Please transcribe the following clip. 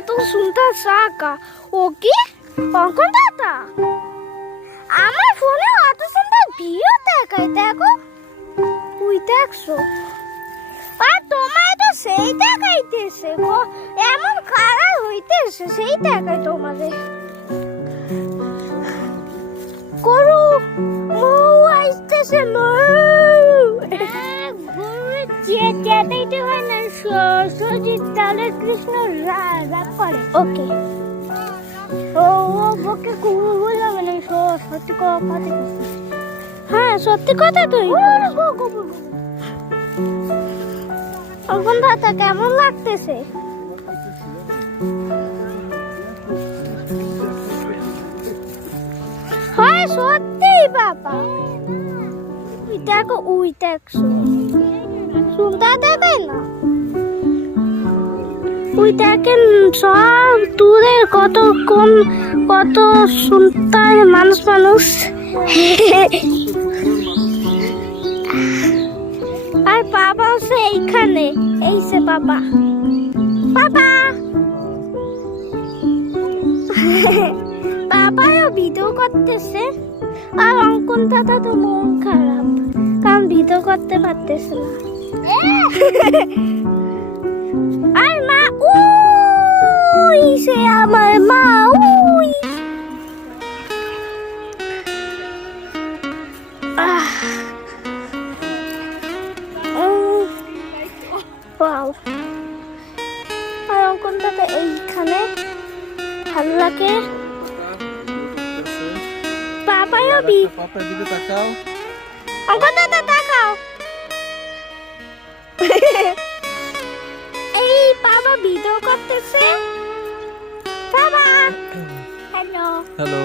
কত সুন্দর শাখা। ও কি অঙ্কন দাদা? আমার ফোনে অত সুন্দর ভিডিও দেখায়, দেখো তুই দেখছো। আর তোমায় তো সেই দেখাইতেছে গো, এমন খারাপ হইতেছে সেই দেখায় তোমাদের। গরু মৌ আসতেছে, যেতে হয় না সজিত তাহলে কৃষ্ণ রাগ করে। ওকে ও ওকে বললাম মানে সত্যি কথা। হ্যাঁ সত্যি কথা তুই। অঙ্কন দাদা কেমন লাগতেছে? হ্যাঁ সত্যি বাবা, দেখো উই দেখছো, শুনতে দেবে না। উই দেখেন সব দূরে কত সুন্দর মানুষ। আর বাবা হচ্ছে এইখানে, এই সে বাবা বাবাও ভিডিও করতেছে। আর অঙ্কন দাদা তো মন খারাপ, কারণ ভিডিও করতে পারতেছে না। আর মা উই, সে আমার মা উই। ওয়াও, আর অঙ্কন দাদা এইখানে ভালো লাগে। পাপাও পাপার দিকে তাকাও। অঙ্কন দাদা তাকাও। এই বাবা ভিডিও করতেছে। বাবা হ্যালো হ্যালো